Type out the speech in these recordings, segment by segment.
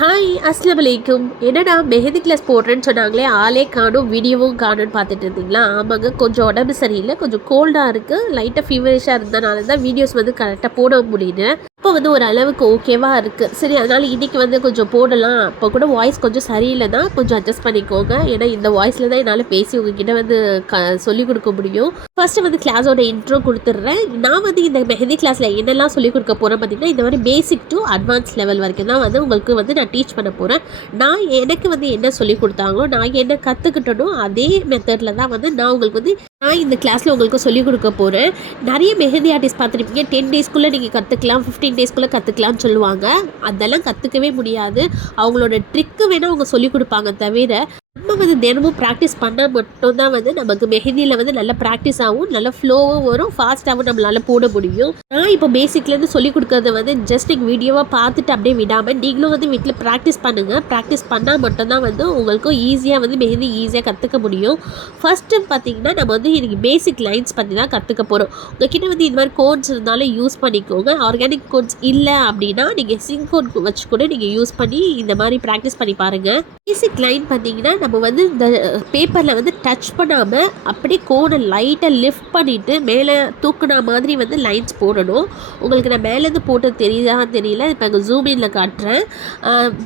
Hi அஸ்லாம் வலைக்கும் என்னடா மெஹந்தி கிளாஸ் போடுறேன்னு சொன்னாங்களே ஆளே காணும் வீடியோவும் காணும்னு பார்த்துட்டு இருந்தீங்களா? ஆமாங்க கொஞ்சம் உடம்பு சரியில்லை கொஞ்சம் கோல்டாக இருக்குது லைட்டாக ஃபீவரிஷாக இருந்தனால தான் வீடியோஸ் வந்து கரெக்டாக போட முடியல. இப்போ வந்து ஒரு அளவுக்கு ஓகேவாக இருக்குது சரி அதனால் இன்றைக்கி வந்து கொஞ்சம் போடலாம். அப்போ கூட வாய்ஸ் கொஞ்சம் சரியில்லை தான். கொஞ்சம் அட்ஜஸ்ட் பண்ணிக்கோங்க. ஏன்னா இந்த வாய்ஸில் தான் என்னால் பேசி உங்ககிட்ட வந்து க சொல்லிக் கொடுக்க முடியும். ஃபஸ்ட்டு வந்து கிளாஸோட இன்ட்ரோ கொடுத்துட்றேன். நான் வந்து இந்த மெஹந்தி கிளாஸில் என்னெல்லாம் சொல்லிக் கொடுக்க போகிறேன் பார்த்தீங்கன்னா இந்த மாதிரி பேசிக் டு அட்வான்ஸ் லெவல் வரைக்கும் தான் வந்து உங்களுக்கு வந்து நான் டீச் பண்ண போகிறேன் நான் எனக்கு வந்து என்ன சொல்லிக் கொடுத்தாங்களோ நான் என்ன கற்றுக்கிட்டனோ அதே மெத்தடில் தான் வந்து நான் உங்களுக்கு வந்து நான் இந்த கிளாஸில் உங்களுக்கு சொல்லிக் கொடுக்க போகிறேன் நிறைய மெஹந்தி ஆர்டிஸ்ட் பார்த்துருப்பீங்க. டென் டேஸ்க்குள்ளே நீங்கள் கற்றுக்கலாம் ஃபிஃப்டீன் டேஸ்க்குள்ளே கற்றுக்கலாம்னு சொல்லுவாங்க. அதெல்லாம் கற்றுக்கவே முடியாது. அவங்களோட ட்ரிக்கு வேணால் அவங்க சொல்லிக் கொடுப்பாங்க தவிர நம்ம வந்து தினமும் ப்ராக்டிஸ் பண்ணால் மட்டும்தான் வந்து நமக்கு மெஹந்தியில் வந்து நல்லா ப்ராக்டிஸ் ஆகும் நல்லா ஃப்ளோவும் வரும். ஃபாஸ்ட்டாகவும் நம்மளால் போட முடியும். நான் இப்போ பேசிக்லேருந்து சொல்லிக் கொடுக்குறது வந்து ஜஸ்ட் நீங்கள் வீடியோவாக பார்த்துட்டு அப்படியே விடாமல் நீங்களும் வந்து வீட்டில் ப்ராக்டிஸ் பண்ணுங்கள் ப்ராக்டிஸ் பண்ணால் மட்டும்தான் வந்து உங்களுக்கும் ஈஸியாக வந்து மெஹந்தி ஈஸியாக கற்றுக்க முடியும். ஃபஸ்ட்டு பார்த்தீங்கன்னா நம்ம வந்து இன்றைக்கி பேசிக் லைன்ஸ் பற்றி தான் கற்றுக்க போகிறோம் உங்ககிட்ட வந்து இது மாதிரி கோட்ஸ் இருந்தாலும் யூஸ் பண்ணிக்கோங்க. ஆர்கானிக் கோட்ஸ் இல்லை அப்படின்னா நீங்கள் சிங் கோட் வச்சு கூட நீங்கள் யூஸ் பண்ணி இந்த மாதிரி ப்ராக்டிஸ் பண்ணி பாருங்கள் பேசிக் லைன் பார்த்தீங்கன்னா நம்ம வந்து இந்த பேப்பரில் வந்து டச் பண்ணாமல் அப்படியே கோனை லைட்டாக லிஃப்ட் பண்ணிவிட்டு மேலே தூக்குன மாதிரி வந்து லைன்ஸ் போடணும். உங்களுக்கு நான் மேலேருந்து போட்டது தெரியுதா தெரியல. இப்போ அங்கே ஜூமினில் காட்டுறேன்.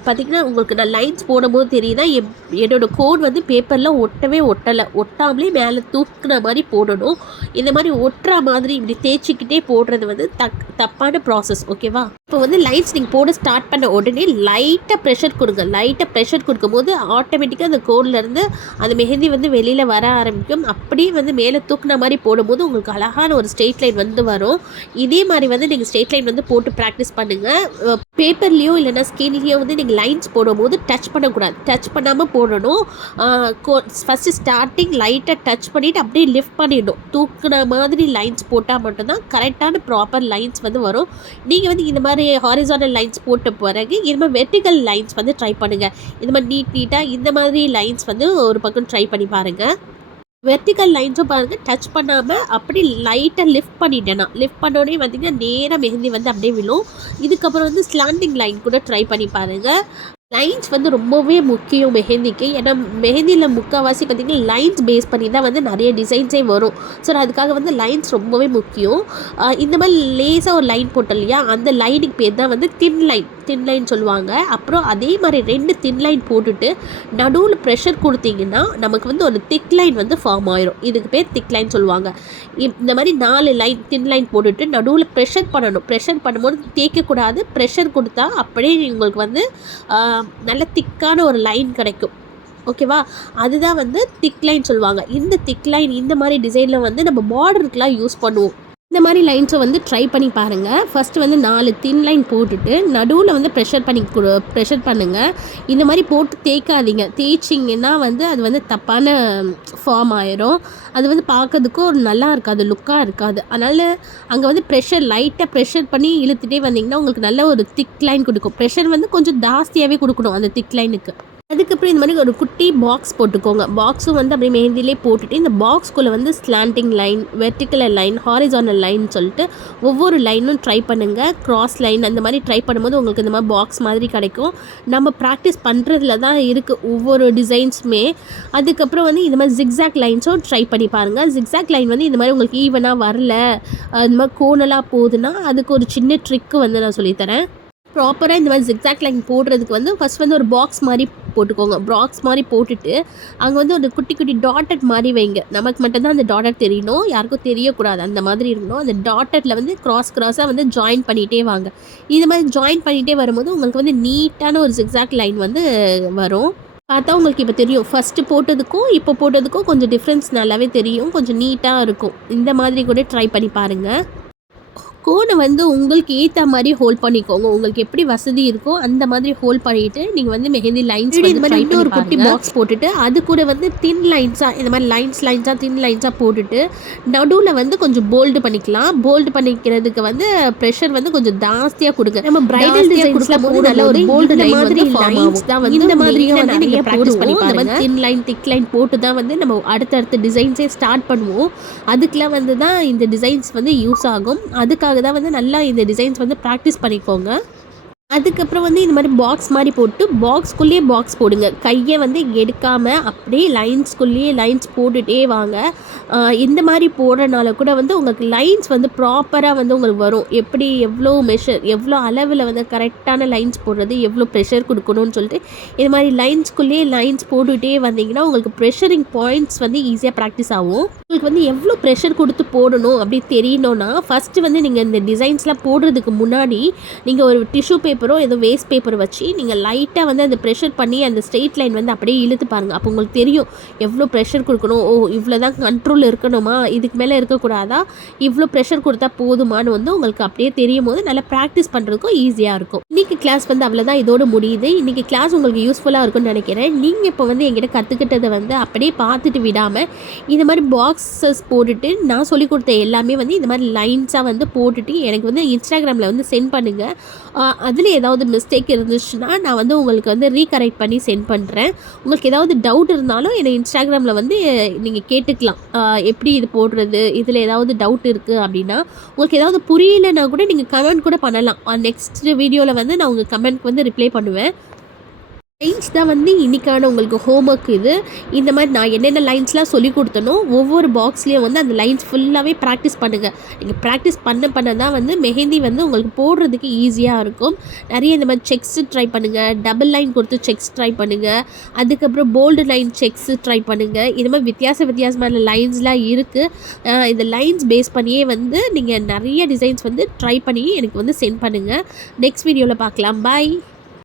பார்த்திங்கன்னா உங்களுக்கு நான் லைன்ஸ் போடும்போது தெரியுதா? என் என்னோடய கோன் வந்து பேப்பரில் ஒட்டவே ஒட்டலை. ஒட்டாமலே மேலே தூக்குன மாதிரி போடணும். இந்த மாதிரி ஒட்டுற மாதிரி இப்படி தேய்ச்சிக்கிட்டே போடுறது வந்து தக் தப்பான ப்ராசஸ் ஓகேவா இப்போ வந்து லைன்ஸ் நீங்கள் போட ஸ்டார்ட் பண்ண உடனே லைட்டாக ப்ரெஷர் கொடுங்க. லைட்டாக ப்ரெஷர் கொடுக்கும்போது ஆட்டோமேட்டிக்காக அந்த கோன்லேருந்து அந்த மெஹந்தி வந்து வெளியில் வர ஆரம்பிக்கும். அப்படியே வந்து மேலே தூக்குன மாதிரி போடும்போது உங்களுக்கு அழகான ஒரு ஸ்ட்ரெயிட் லைன் வந்து வரும். இதே மாதிரி வந்து நீங்கள் ஸ்ட்ரெயிட் லைன் வந்து போட்டு ப்ராக்டிஸ் பண்ணுங்கள் பேப்பர்லேயோ இல்லைனா ஸ்கின்லேயோ வந்து நீங்கள் லைன்ஸ் போடும்போது டச் பண்ணக்கூடாது. டச் பண்ணாமல் போடணும். ஃபஸ்ட்டு ஸ்டார்டிங் லைட்டாக டச் பண்ணிவிட்டு அப்படியே லிஃப்ட் பண்ணிடணும். தூக்குன மாதிரி லைன்ஸ் போட்டால் மட்டும்தான் கரெக்டான ப்ராப்பர் லைன்ஸ் வந்து வரும். நீங்கள் வந்து இந்த மாதிரி ஹாரிசானல் லைன்ஸ் போட்ட பிறகு இது மாதிரி வெர்டிக்கல் லைன்ஸ் வந்து ட்ரை பண்ணுங்கள் இது மாதிரி நீட் நீட்டாக இந்த மாதிரி லைன்ஸ் வந்து ஒரு பக்கம் ட்ரை பண்ணி பாருங்கள் வெர்டிக்கல் லைன்ஸும் பாருங்கள் டச் பண்ணாமல் அப்படி லைட்டாக லிஃப்ட் பண்ணிட்டேன்னா லிஃப்ட் பண்ணோடனே பார்த்திங்கன்னா நேராக மெஹந்தி வந்து அப்படியே விழும். இதுக்கப்புறம் வந்து ஸ்லாண்டிங் லைன் கூட ட்ரை பண்ணி பாருங்கள் லைன்ஸ் வந்து ரொம்பவே முக்கியம் மெஹந்திக்கு. ஏன்னா மெஹந்தியில் முக்கால்வாசி பார்த்திங்கன்னா லைன்ஸ் பேஸ் பண்ணி தான் வந்து நிறைய டிசைன்ஸே வரும். ஸோ அதுக்காக வந்து லைன்ஸ் ரொம்பவே முக்கியம். இந்த மாதிரி லேஸாக ஒரு லைன் போட்டோம் இல்லையா? அந்த லைனுக்கு பேர் தான் வந்து தின் லைன் தின் லைன் சொல்லுவாங்க. அப்புறம் அதே மாதிரி ரெண்டு தின் லைன் போட்டுட்டு நடுவில் ப்ரெஷர் கொடுத்தீங்கன்னா நமக்கு வந்து ஒரு திக் லைன் வந்து ஃபார்ம் ஆயிரும். இதுக்கு பேர் திக் லைன் சொல்லுவாங்க. இந்த மாதிரி நாலு லைன் தின் லைன் போட்டுட்டு நடுவில் ப்ரெஷர் பண்ணணும். ப்ரெஷர் பண்ணும்போது தேய்க்கக்கூடாது. ப்ரெஷர் கொடுத்தா அப்படியே உங்களுக்கு வந்து நல்ல திக்கான ஒரு லைன் கிடைக்கும். ஓகேவா அதுதான் வந்து திக் லைன் சொல்லுவாங்க. இந்த திக் லைன் இந்த மாதிரி டிசைனில் வந்து நம்ம பார்டருக்குலாம் யூஸ் பண்ணுவோம். இந்த மாதிரி லைன்ஸை வந்து ட்ரை பண்ணி பாருங்கள் ஃபஸ்ட்டு வந்து நாலு தின் லைன் போட்டுட்டு நடுவில் வந்து ப்ரெஷர் பண்ணி கொடு ப்ரெஷர் பண்ணுங்கள் இந்த மாதிரி போட்டு தேய்க்காதீங்க. தேய்ச்சிங்கன்னா வந்து அது வந்து தப்பான ஃபார்ம் ஆயிரும். அது வந்து பார்க்கறதுக்கும் ஒரு நல்லா இருக்காது லுக்காக இருக்காது. அதனால் அங்கே வந்து ப்ரெஷர் லைட்டாக ப்ரெஷர் பண்ணி இழுத்துகிட்டே வந்தீங்கன்னா உங்களுக்கு நல்ல ஒரு திக் லைன் கொடுக்கும். ப்ரெஷர் வந்து கொஞ்சம் ஜாஸ்தியாகவே கொடுக்கணும் அந்த திக் லைனுக்கு அதுக்கப்புறம் இந்த மாதிரி ஒரு குட்டி பாக்ஸ் போட்டுக்கோங்க. பாக்ஸும் வந்து அப்படியே மெஹந்திலே போட்டுட்டு இந்த பாக்ஸ்குள்ளே வந்து slanting line vertical line horizontal line சொல்லிட்டு ஒவ்வொரு லைனும் ட்ரை பண்ணுங்கள் க்ராஸ் லைன் அந்த மாதிரி ட்ரை பண்ணும்போது உங்களுக்கு இந்த மாதிரி பாக்ஸ் மாதிரி கிடைக்கும். நம்ம ப்ராக்டிஸ் பண்ணுறதுல தான் இருக்குது ஒவ்வொரு டிசைன்ஸுமே அதுக்கப்புறம் வந்து இந்த மாதிரி ஜிக்ஸாக் லைன்ஸும் ட்ரை பண்ணி பாருங்கள் ஜிக்ஸாக் லைன் வந்து இந்த மாதிரி உங்களுக்கு ஈவனாக வரல. இந்த மாதிரி கோணலாக போகுதுன்னா அதுக்கு ஒரு சின்ன ட்ரிக்கு வந்து நான் சொல்லித்தரேன். ப்ராப்பராக இந்த மாதிரி ஜிக்ஸாக் லைன் போடுறதுக்கு வந்து ஃபஸ்ட் வந்து ஒரு பாக்ஸ் மாதிரி போட்டுக்கோங்க. ப்ராக்ஸ் மாதிரி போட்டுட்டு அங்கே வந்து ஒரு குட்டி குட்டி டாட்டட் மாதிரி வைங்க. நமக்கு மட்டும்தான் அந்த டாட்டட் தெரியணும். யாருக்கும் தெரியக்கூடாது. அந்த மாதிரி இருக்கணும். அந்த டாட்டட்டில் வந்து க்ராஸ் க்ராஸாக வந்து ஜாயின் பண்ணிகிட்டே வாங்க. இது மாதிரி ஜாயின் பண்ணிகிட்டே வரும்போது உங்களுக்கு வந்து நீட்டான ஒரு எக்ஸாக்ட் லைன் வந்து வரும். பார்த்தா உங்களுக்கு இப்போ தெரியும். ஃபஸ்ட்டு போட்டதுக்கும் இப்போ போட்டதுக்கும் கொஞ்சம் டிஃப்ரென்ஸ் நல்லாவே தெரியும். கொஞ்சம் நீட்டாக இருக்கும். இந்த மாதிரி கூட ட்ரை பண்ணி பாருங்கள் கோனை வந்து உங்களுக்கு ஏற்ற மாதிரி ஹோல்ட் பண்ணிக்கோங்க. உங்களுக்கு எப்படி வசதி இருக்கோ அந்த மாதிரி ஹோல்ட் பண்ணிட்டு நீங்கள் வந்து மெஹந்தி லைன்ஸ் இந்த மாதிரி ஒரு குட்டி பாக்ஸ் போட்டுட்டு அது கூட வந்து தின் லைன்ஸாக இந்த மாதிரி லைன்ஸ் லைன்ஸாக தின் லைன்ஸாக போட்டுட்டு நடுவில் வந்து கொஞ்சம் போல்டு பண்ணிக்கலாம். போல்டு பண்ணிக்கிறதுக்கு வந்து ப்ரெஷர் வந்து கொஞ்சம் ஜாஸ்தியாக கொடுங்க. நம்ம பிரைடல் டிசைன் கொடுக்கும் நல்ல ஒரு போல்டு மாதிரி லைன்ஸ் தான் வந்து இந்த மாதிரி வந்து நீங்கள் ப்ராக்டிஸ் பண்ணி இந்த மாதிரி தின் லைன் திக் லைன் போட்டு தான் வந்து நம்ம அடுத்தடுத்த டிசைன்ஸே ஸ்டார்ட் பண்ணுவோம். அதுக்கெலாம் வந்து தான் இந்த டிசைன்ஸ் வந்து யூஸ் ஆகும். அதுக்காக தான் வந்து நல்லா இந்த டிசைன்ஸ் வந்து ப்ராக்டிஸ் பண்ணிக்கோங்க. அதுக்கப்புறம் வந்து இந்த மாதிரி பாக்ஸ் மாதிரி போட்டு பாக்ஸ்குள்ளேயே பாக்ஸ் போடுங்க. கையை வந்து எடுக்காமல் அப்படியே லைன்ஸ்குள்ளேயே லைன்ஸ் போட்டுகிட்டே வாங்க. இந்த மாதிரி போடுறனால கூட வந்து உங்களுக்கு லைன்ஸ் வந்து ப்ராப்பராக வந்து உங்களுக்கு வரும். எப்படி எவ்வளோ மெஷர் எவ்வளோ அளவில் வந்து கரெக்டான லைன்ஸ் போடுறது எவ்வளோ ப்ரெஷர் கொடுக்கணும்னு சொல்லிட்டு இது மாதிரி லைன்ஸ்குள்ளேயே லைன்ஸ் போட்டுகிட்டே வந்தீங்கன்னா உங்களுக்கு ப்ரெஷரிங் பாயிண்ட்ஸ் வந்து ஈஸியாக ப்ராக்டிஸ் ஆகும். உங்களுக்கு வந்து எவ்வளோ ப்ரெஷர் கொடுத்து போடணும் அப்படி தெரியணும்னா ஃபஸ்ட்டு வந்து நீங்கள் இந்த டிசைன்ஸ்லாம் போடுறதுக்கு முன்னாடி நீங்கள் ஒரு டிஷ்யூ பேப்பர் ஏதோ வேஸ்ட் பேப்பர் வச்சு நீங்கள் லைட்டாக வந்து அந்த ப்ரெஷர் பண்ணி அந்த ஸ்ட்ரெயிட் லைன் வந்து அப்படியே இழுத்து பாருங்கள் அப்போ உங்களுக்கு தெரியும் எவ்வளோ ப்ரெஷர் கொடுக்கணும். ஓ இவ்வளோ தான் கண்ட்ரோல் இருக்கணுமா? இதுக்கு மேலே இருக்கக்கூடாதா? இவ்வளோ ப்ரெஷர் கொடுத்தா போதுமான்னு வந்து உங்களுக்கு அப்படியே தெரியும் போது நல்லா ப்ராக்டிஸ் பண்ணுறதுக்கும் ஈஸியாக இருக்கும். இன்றைக்கி கிளாஸ் வந்து அவ்வளோதான் இதோடு முடியுது. இன்றைக்கி கிளாஸ் உங்களுக்கு யூஸ்ஃபுல்லாக இருக்கும்னு நினைக்கிறேன். நீங்கள் இப்போ வந்து என்கிட்ட கற்றுக்கிட்டதை வந்து அப்படியே பார்த்துட்டு விடாமல் இந்த மாதிரி பாக்ஸஸ் போட்டுட்டு நான் சொல்லி கொடுத்த எல்லாமே வந்து இந்த மாதிரி லைன்ஸாக வந்து போட்டுட்டு எனக்கு வந்து இன்ஸ்டாகிராமில் வந்து சென்ட் பண்ணுங்கள் அதில் ஏதாவது மிஸ்டேக் இருந்துச்சுன்னா நான் வந்து உங்களுக்கு வந்து ரீகரெக்ட் பண்ணி சென்ட் பண்ணுறேன் உங்களுக்கு ஏதாவது டவுட் இருந்தாலும் என்னை இன்ஸ்டாகிராமில் வந்து நீங்கள் கேட்டுக்கலாம். எப்படி இது போடுறது? இதில் ஏதாவது டவுட் இருக்குது அப்படின்னா உங்களுக்கு ஏதாவது புரியலைன்னா கூட நீங்கள் கமெண்ட் கூட பண்ணலாம். நெக்ஸ்ட் வீடியோவில் வந்து நான் உங்கள் கமெண்ட்க்கு வந்து ரிப்ளை பண்ணுவேன். லைன்ஸ் தான் வந்து இன்றைக்கான உங்களுக்கு ஹோம்ஒர்க் இது. இந்த மாதிரி நான் என்னென்ன லைன்ஸ்லாம் சொல்லி கொடுத்தனோ ஒவ்வொரு பாக்ஸ்லேயும் வந்து அந்த லைன்ஸ் ஃபுல்லாகவே ப்ராக்டிஸ் பண்ணுங்கள் நீங்கள் ப்ராக்டிஸ் பண்ண பண்ண தான் வந்து மெஹந்தி வந்து உங்களுக்கு போடுறதுக்கு ஈஸியாக இருக்கும். நிறைய இந்த மாதிரி செக்ஸு ட்ரை பண்ணுங்கள் டபுள் லைன் கொடுத்து செக்ஸ் ட்ரை பண்ணுங்கள் அதுக்கப்புறம் போல்டு லைன் செக்ஸு ட்ரை பண்ணுங்கள் இது மாதிரி வித்தியாச வித்தியாசமான லைன்ஸ்லாம் இருக்குது இந்த லைன்ஸ் பேஸ் பண்ணியே வந்து நீங்கள் நிறைய டிசைன்ஸ் வந்து ட்ரை பண்ணி எனக்கு வந்து சென்ட் பண்ணுங்கள் நெக்ஸ்ட் வீடியோவில் பார்க்கலாம். பாய்